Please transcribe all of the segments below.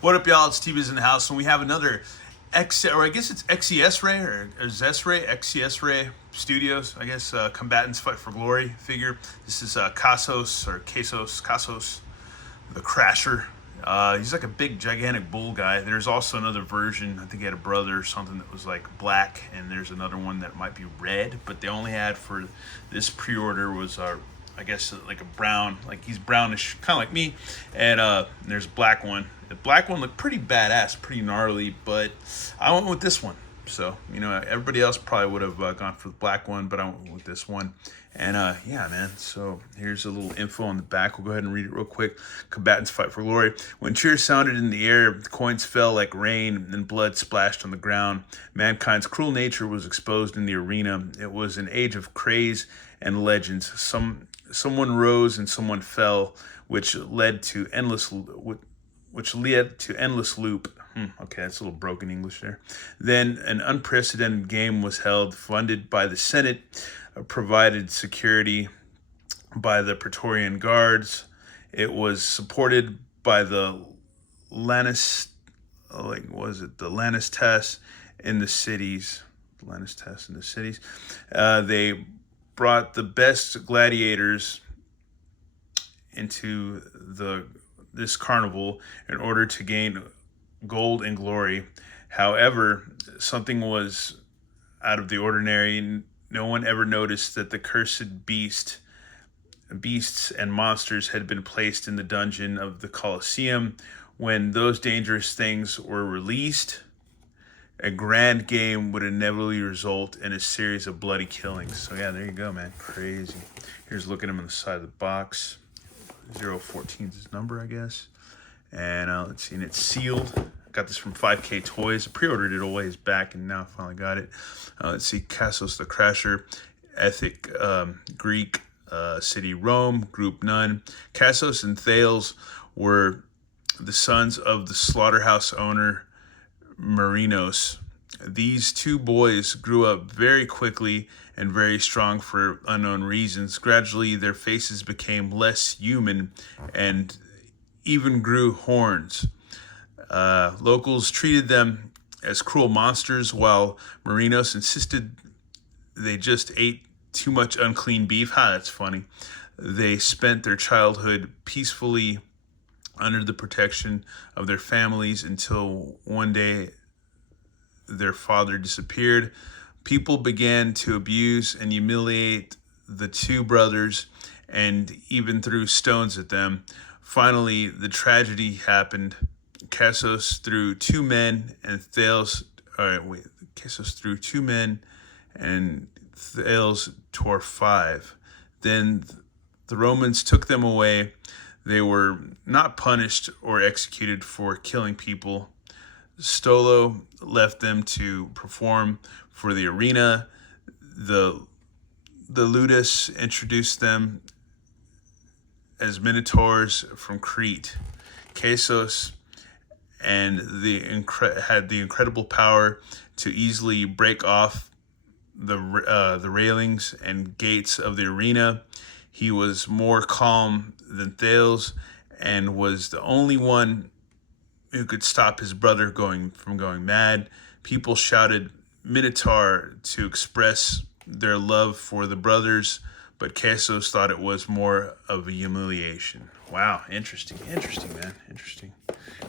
What up, y'all? It's T-Biz in the house, and we have another or I guess it's XES Ray or Zes Ray, XES Ray Studios, I guess, Combatants Fight for Glory figure. This is Kasos, the Crasher. He's like a big, gigantic bull guy. There's also another version, I think he had a brother or something that was like black, and there's another one that might be red, but they only had for this pre-order was I guess like a brown, like he's brownish, kind of like me, and there's a black one. The black one looked pretty badass, pretty gnarly, but I went with this one. So, you know, everybody else probably would have gone for the black one, but I went with this one. And yeah, man, so here's a little info on the back. We'll go ahead and read it real quick. Combatants fight for glory. When cheers sounded in the air, the coins fell like rain, and blood splashed on the ground. Mankind's cruel nature was exposed in the arena. It was an age of craze and legends. Someone rose and someone fell, which led to endless loop. Okay, that's a little broken English there. Then an unprecedented game was held, funded by the Senate, provided security by the Praetorian Guards. It was supported by the Lannis test in the cities. They brought the best gladiators into this carnival in order to gain gold and glory. However, something was out of the ordinary. No one ever noticed that the cursed beasts and monsters had been placed in the dungeon of the Colosseum. When those dangerous things were released, a grand game would inevitably result in a series of bloody killings. So yeah, there you go, man. Crazy. Here's looking at him on the side of the box. 014 is his number, I guess. And let's see, and it's sealed. Got this from 5K Toys. I pre-ordered it a ways back, and now I finally got it. Let's see, Kasos the Crasher, Ethic Greek, City Rome, Group None. Kasos and Thales were the sons of the slaughterhouse owner Marinos. These two boys grew up very quickly and very strong for unknown reasons. Gradually, their faces became less human and even grew horns. Locals treated them as cruel monsters, while Marinos insisted they just ate too much unclean beef. That's funny. They spent their childhood peacefully under the protection of their families until one day their father disappeared. People began to abuse and humiliate the two brothers and even threw stones at them. Finally, the tragedy happened. Kasos threw two men and Thales tore five. Then the Romans took them away. They were not punished or executed for killing people. Stolo left them to perform for the arena. The Ludus introduced them as minotaurs from Crete. Kasos and had the incredible power to easily break off the railings and gates of the arena. He was more calm than Thales and was the only one who could stop his brother from going mad. People shouted Minotaur to express their love for the brothers, but Kasos thought it was more of a humiliation. Wow, interesting, man, interesting.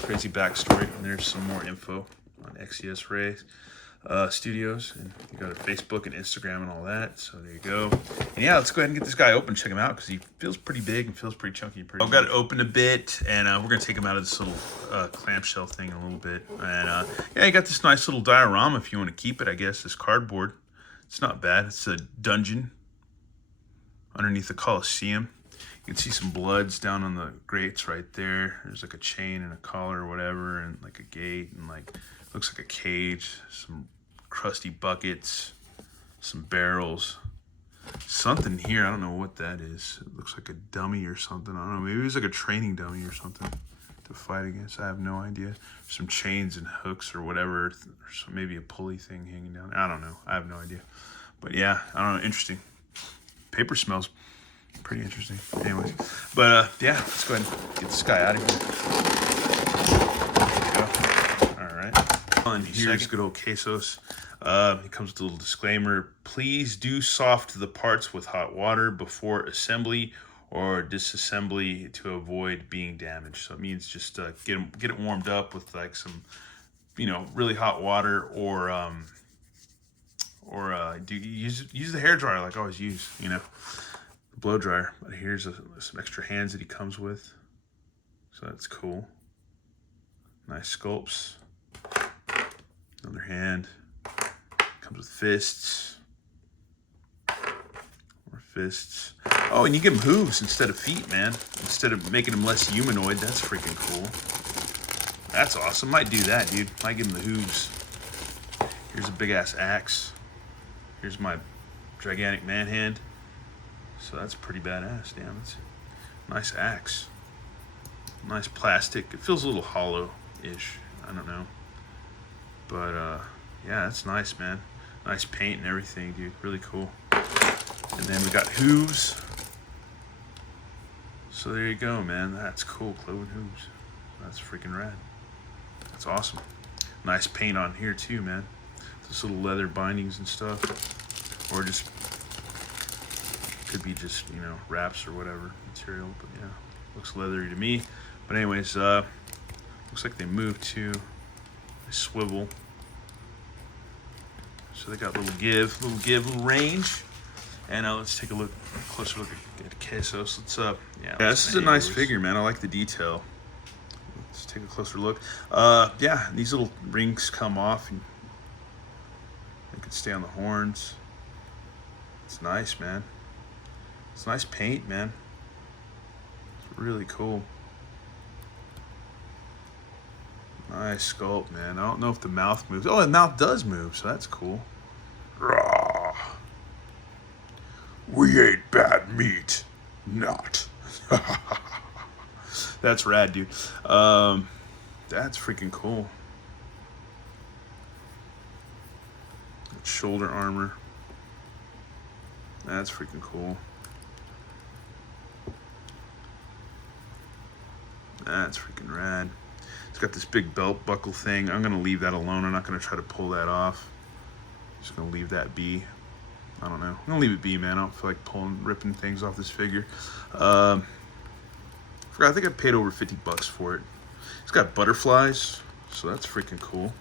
Crazy backstory. And there's some more info on XES Ray Studios, and you got a Facebook and Instagram and all that. So there you go. And yeah, let's go ahead and get this guy open, check him out, because he feels pretty big and feels pretty chunky. I've got it open a bit, and we're gonna take him out of this little clamshell thing a little bit. And yeah, you got this nice little diorama if you want to keep it, I guess. This cardboard, it's not bad. It's a dungeon underneath the Colosseum. You can see some bloods down on the grates right there. There's like a chain and a collar or whatever, and like a gate, and like looks like a cage, some crusty buckets, some barrels, something here. I don't know what that is. It looks like a dummy or something. I don't know. Maybe it's like a training dummy or something to fight against. I have no idea. Some chains and hooks or whatever, or maybe a pulley thing hanging down. I don't know. I have no idea. But yeah, I don't know. Interesting. Paper smells pretty interesting. Anyways, but yeah, let's go ahead and get this guy out of here. And here's good old Kasos. He comes with a little disclaimer. Please do soft the parts with hot water before assembly or disassembly to avoid being damaged. So it means just get it warmed up with like some, really hot water, or use the hair dryer like I always use, the blow dryer. But here's some extra hands that he comes with, so that's cool. Nice sculpts. Another hand. Comes with fists. More fists. Oh, and you give him hooves instead of feet, man. Instead of making him less humanoid. That's freaking cool. That's awesome. Might do that, dude. Might give him the hooves. Here's a big ass axe. Here's my gigantic man hand. So that's pretty badass. Damn, that's a nice axe. Nice plastic. It feels a little hollow-ish. I don't know. But, yeah, that's nice, man. Nice paint and everything, dude. Really cool. And then we got hooves. So there you go, man. That's cool. Cloven hooves. That's freaking rad. That's awesome. Nice paint on here, too, man. This little leather bindings and stuff. Or just, could be just, wraps or whatever material. But, yeah, looks leathery to me. But anyways, looks like they moved to a swivel. So they got a little range. And let's take a closer look at Kasos. Yeah, this is a nice figure, man. I like the detail. Let's take a closer look. Yeah, these little rings come off, and they could stay on the horns. It's nice, man. It's nice paint, man. It's really cool. Nice sculpt, man. I don't know if the mouth moves. Oh, the mouth does move, so that's cool. Rawr. We ate bad meat. Not. That's rad, dude. That's freaking cool. Shoulder armor. That's freaking cool. That's freaking rad. It's got this big belt buckle thing. I'm gonna leave that alone. I'm not gonna try to pull that off. Just gonna leave that be. I don't know. I'm gonna leave it be, man. I don't feel like ripping things off this figure. I think I paid over 50 bucks for it. It's got butterflies, so that's freaking cool.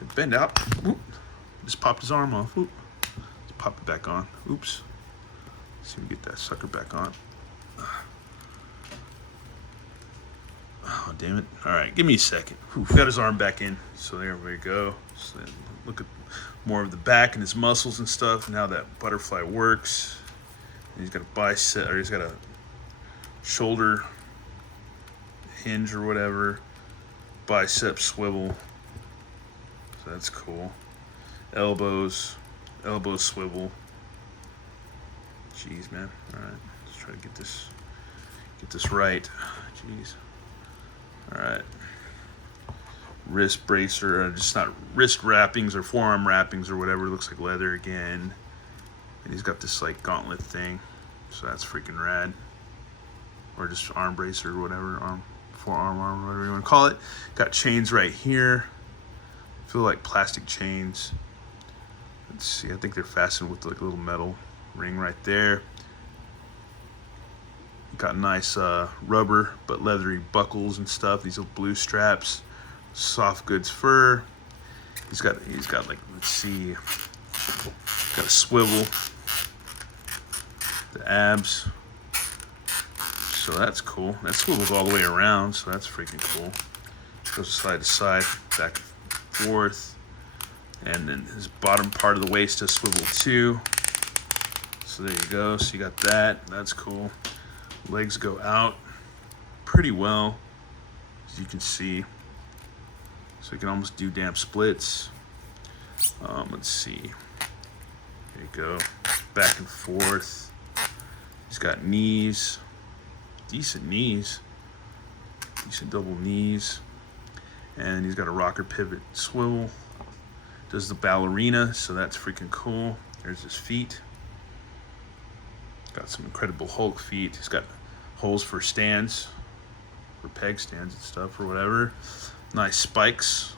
It bend out. Oop. Just popped his arm off. Oop. Let's pop it back on. Oops. Let's see if we get that sucker back on. Oh, damn it. All right, give me a second. Got his arm back in. So there we go. So look at more of the back and his muscles and stuff, and how that butterfly works. And he's got a bicep, or he's got a shoulder hinge or whatever. Bicep swivel. So that's cool. Elbow swivel. Jeez, man. All right, let's try to get this right. Jeez. All right. Wrist bracer, just not wrist wrappings or forearm wrappings or whatever. It looks like leather again. And he's got this like gauntlet thing. So that's freaking rad. Or just arm bracer or whatever. Forearm arm, whatever you want to call it. Got chains right here. Feel like plastic chains. Let's see, I think they're fastened with like a little metal ring right there. Got nice rubber but leathery buckles and stuff. These little blue straps. Soft goods fur. He's got like, let's see, got a swivel. The abs. So that's cool. That swivels all the way around, so that's freaking cool. Goes side to side, back and forth. And then his bottom part of the waist does swivel too. So there you go. So you got that. That's cool. Legs go out pretty well, as you can see. So you can almost do damn splits. Let's see. There you go. Back and forth. He's got knees. Decent knees. Decent double knees. And he's got a rocker pivot swivel. Does the ballerina, so that's freaking cool. There's his feet. Got some Incredible Hulk feet. He's got holes for stands, for peg stands and stuff or whatever. Nice spikes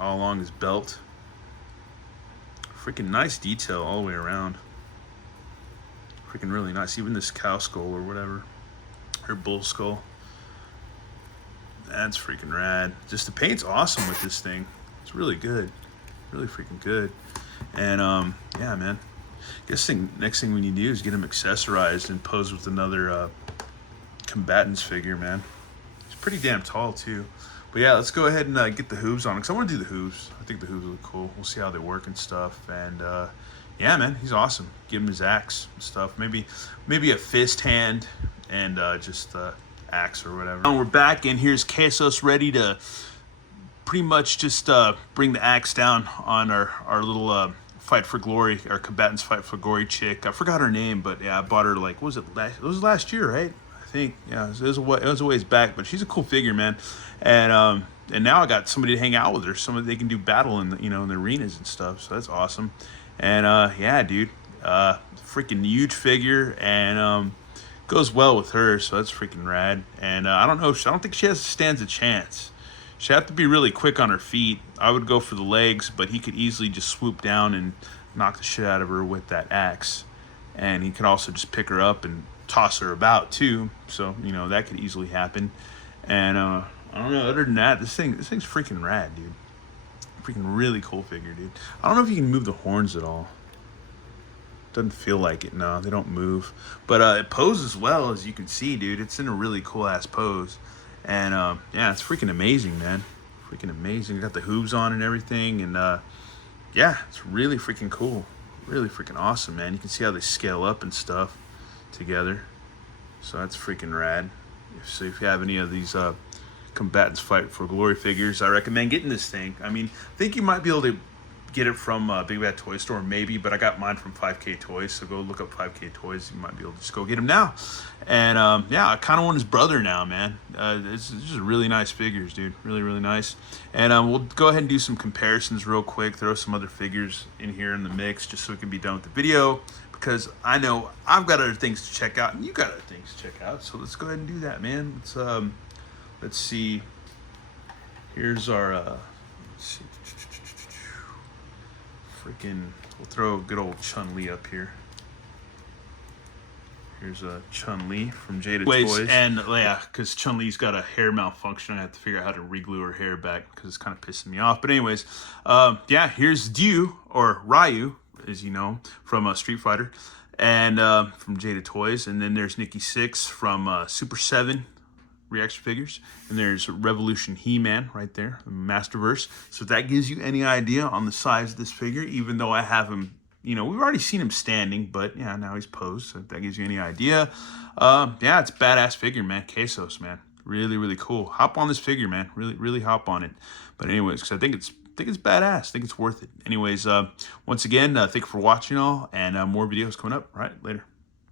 all along his belt. Freaking nice detail all the way around. Freaking really nice. Even this cow skull or whatever, or bull skull. That's freaking rad. Just the paint's awesome with this thing. It's really good. Really freaking good. And yeah, man. Next thing we need to do is get him accessorized and pose with another Combatants figure, man. He's pretty damn tall too. But yeah, let's go ahead and get the hooves on, because I want to do the hooves. I think the hooves look cool. We'll see how they work and stuff. And yeah, man, he's awesome. Give him his axe and stuff. Maybe a fist hand and just axe or whatever. And we're back, and here's Kasos ready to pretty much just bring the axe down on our little Fight for Glory, our Combatants Fight for Glory chick. I forgot her name, but yeah, I bought her like, what was it? It was last year, right? I think, yeah, it was a ways back, but she's a cool figure, man. And now I got somebody to hang out with her. Somebody they can do battle in the, in the arenas and stuff. So that's awesome. And yeah, dude, freaking huge figure, and goes well with her. So that's freaking rad. And I don't think she stands a chance. She'd have to be really quick on her feet. I would go for the legs, but he could easily just swoop down and knock the shit out of her with that axe. And he could also just pick her up and toss her about too. So, that could easily happen. And I don't know, other than that, this thing's freaking rad, dude. Freaking really cool figure, dude. I don't know if you can move the horns at all. Doesn't feel like it, no, they don't move. But it poses well, as you can see, dude. It's in a really cool ass pose. And yeah, it's freaking amazing, man. Freaking amazing. Got the hooves on and everything. And yeah, it's really freaking cool. Really freaking awesome, man. You can see how they scale up and stuff together. So that's freaking rad. So if you have any of these Combatants Fight for Glory figures, I recommend getting this thing. I mean, I think you might be able to get it from Big Bad Toy Store, maybe, but I got mine from 5K Toys, so go look up 5K Toys. You might be able to just go get him now. And yeah, I kind of want his brother now, man. It's just really nice figures, dude. Really, really nice. And we'll go ahead and do some comparisons real quick, throw some other figures in here in the mix, just so we can be done with the video, because I know I've got other things to check out, and you got other things to check out. So let's go ahead and do that, man. Let's see. Here's our let's see. We'll throw a good old Chun-Li up here. Here's a Chun-Li from Jada Toys. And yeah, because Chun-Li's got a hair malfunction. I have to figure out how to re-glue her hair back because it's kind of pissing me off. But anyways, yeah, here's Ryu, or Ryu, as you know, from Street Fighter, and from Jada Toys. And then there's Nikki Six from Super 7 reaction figures, and there's Revolution He-Man right there, Masterverse. So if that gives you any idea on the size of this figure, even though I have him, we've already seen him standing, but yeah, now he's posed. So if that gives you any idea, yeah, it's a badass figure, man. Kasos, man, really, really cool. Hop on this figure, man. Really, really hop on it. But anyways, because I think it's badass. I think it's worth it. Anyways, once again, thank you for watching all, and more videos coming up. All right, later.